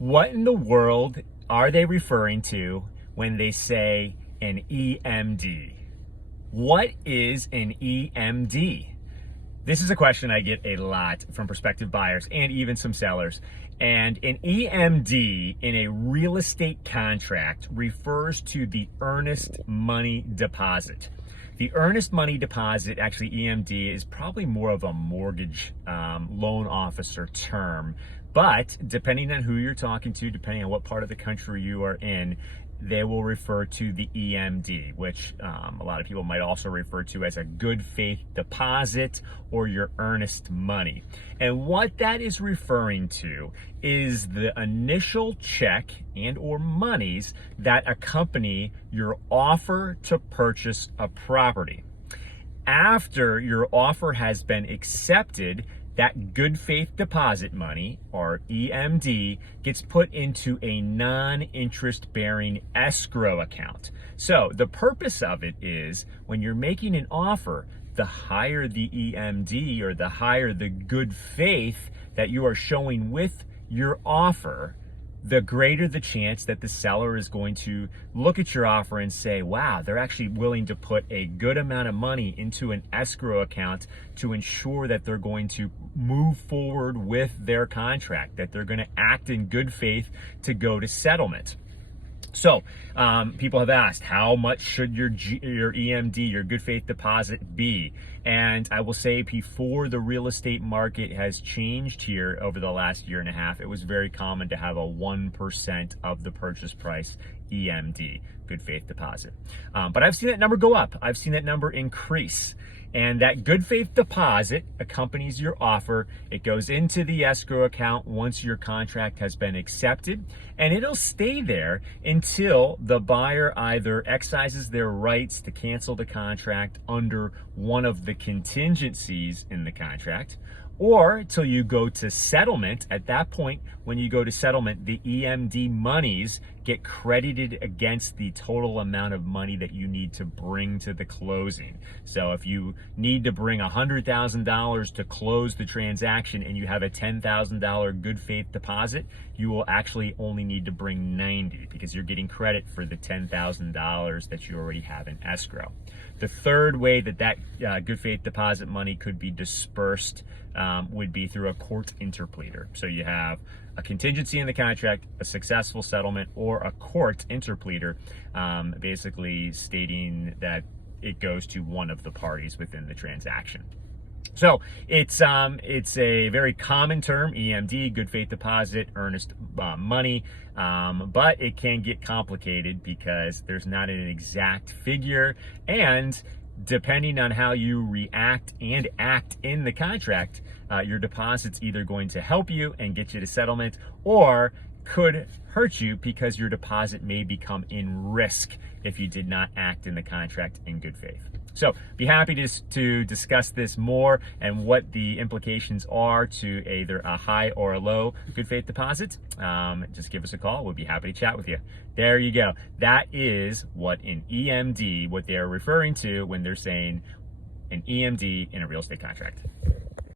What in the world are they referring to when they say an EMD? What is an EMD? This is a question I get a lot from prospective buyers and even some sellers. And an EMD in a real estate contract refers to the earnest money deposit. The earnest money deposit, actually EMD, is probably more of a mortgage loan officer term. But depending on who you're talking to, depending on what part of the country you are in, they will refer to the EMD, which a lot of people might also refer to as a good faith deposit or your earnest money. And what that is referring to is the initial check and or monies that accompany your offer to purchase a property. After your offer has been accepted, that good faith deposit money, or EMD, gets put into a non-interest bearing escrow account. So the purpose of it is when you're making an offer, the higher the EMD or the higher the good faith that you are showing with your offer, the greater the chance that the seller is going to look at your offer and say, wow, they're actually willing to put a good amount of money into an escrow account to ensure that they're going to move forward with their contract, that they're going to act in good faith to go to settlement. So people have asked, how much should your EMD, your good faith deposit, be? And I will say, before the real estate market has changed here over the last year and a half, it was very common to have a 1% of the purchase price EMD, good faith deposit. But I've seen that number go up. I've seen that number increase. And that good faith deposit accompanies your offer. It goes into the escrow account once your contract has been accepted, and it'll stay there until the buyer either exercises their rights to cancel the contract under one of the contingencies in the contract, or till you go to settlement. At that point, when you go to settlement, the EMD monies get credited against the total amount of money that you need to bring to the closing. So if you need to bring $100,000 to close the transaction and you have a $10,000 good faith deposit, you will actually only need to bring 90 because you're getting credit for the $10,000 that you already have in escrow. The third way that good faith deposit money could be dispersed would be through a court interpleader. So you have a contingency in the contract, a successful settlement, or a court interpleader, basically stating that it goes to one of the parties within the transaction. So it's a very common term, EMD, good faith deposit, earnest money, but it can get complicated because there's not an exact figure, and depending on how you react and act in the contract, your deposit's either going to help you and get you to settlement, or could hurt you because your deposit may become in risk if you did not act in the contract in good faith. So be happy to discuss this more and what the implications are to either a high or a low good faith deposit. Just give us a call. We'll be happy to chat with you. There you go. That is what an EMD, what they're referring to when they're saying an EMD in a real estate contract.